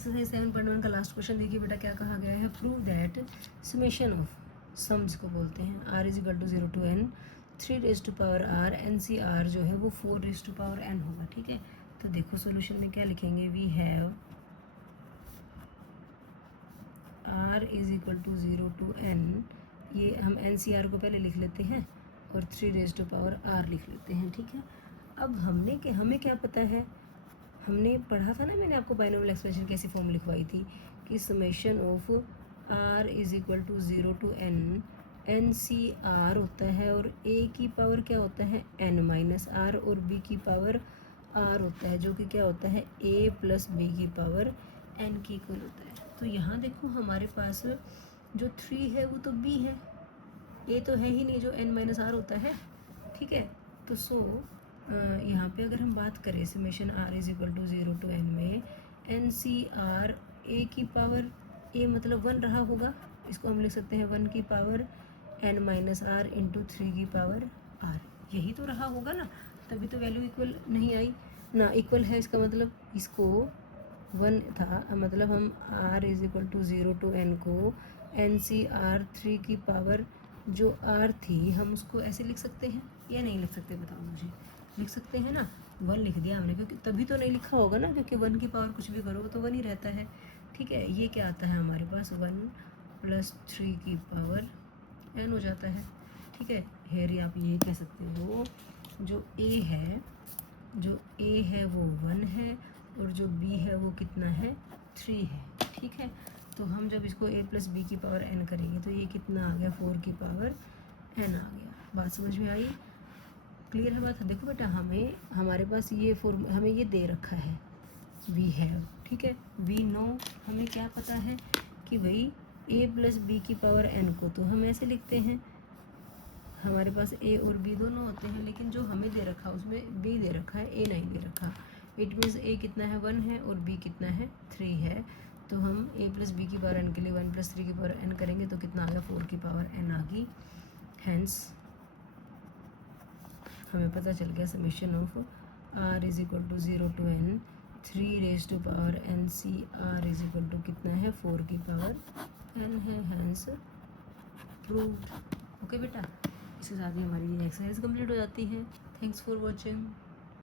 Exercise 7.1 का last question देखिए बेटा, क्या कहा गया है। Prove that summation of sums को बोलते हैं r is equal to 0 to n 3 raise to power r n c r जो है वो 4 रेज टू पावर n होगा। ठीक है, तो देखो सोल्यूशन में क्या लिखेंगे, we have r is equal to 0 to n, ये हम एन सी आर को पहले लिख लेते हैं और 3 रेज टू पावर r लिख लेते हैं। ठीक है, अब हमें क्या पता है, हमने पढ़ा था ना, मैंने आपको बाइनोमियल एक्सप्रेशन कैसी फॉर्म लिखवाई थी कि summation of r is equal to 0 to n n c r होता है और a की पावर क्या होता है n माइनस आर और b की पावर r होता है, जो कि क्या होता है a प्लस बी की पावर n की इक्वल होता है। तो यहाँ देखो हमारे पास जो 3 है वो तो b है, a तो है ही नहीं जो n माइनस आर होता है। ठीक है, तो यहाँ पे अगर हम बात करें summation r is equal to 0 to n में एन सी आर ए की पावर a मतलब 1 रहा होगा, इसको हम लिख सकते हैं 1 की power n minus r into 3 की पावर r, यही तो रहा होगा ना, तभी तो वैल्यू इक्वल नहीं आई ना, इक्वल है इसका मतलब इसको 1 था, मतलब हम r is equal to 0 to n को एन सी आर 3 की पावर जो r थी हम उसको ऐसे लिख सकते हैं या नहीं लिख सकते, बताओ मुझे। लिख सकते हैं ना, 1 लिख दिया हमने, क्योंकि तभी तो नहीं लिखा होगा ना, क्योंकि 1 की पावर कुछ भी करो तो 1 ही रहता है। ठीक है, ये क्या आता है हमारे पास 1 प्लस 3 की पावर n हो जाता है। ठीक है, हेयर आप ये कह सकते हो जो a है वो 1 है और जो b है वो कितना है 3 है। ठीक है, तो हम जब इसको a प्लस बी की पावर n करेंगे तो ये कितना आ गया 4 की पावर n आ गया। बात समझ में आई, क्लियर है बात। देखो बेटा, हमारे पास ये हमें ये दे रखा है वी हैव। ठीक है, वी नो, हमें क्या पता है कि भाई a प्लस बी की पावर n को तो हम ऐसे लिखते हैं, हमारे पास a और b दोनों होते हैं, लेकिन जो हमें दे रखा उसमें b दे रखा है, a नहीं दे रखा। इट मीन्स a कितना है 1 है और b कितना है 3 है, तो हम a प्लस बी की पावर n के लिए 1 प्लस 3 की पावर n करेंगे तो कितना आ गया 4 की पावर n आ गई। हैंस हमें पता चल गया summation of r is equal to 0 to n 3 raise to power n सी r इज इक्वल टू कितना है 4 की पावर n है। Hence proved. ओके बेटा, इसके साथ ही हमारी एक्सरसाइज कंप्लीट हो जाती है। Thanks for watching.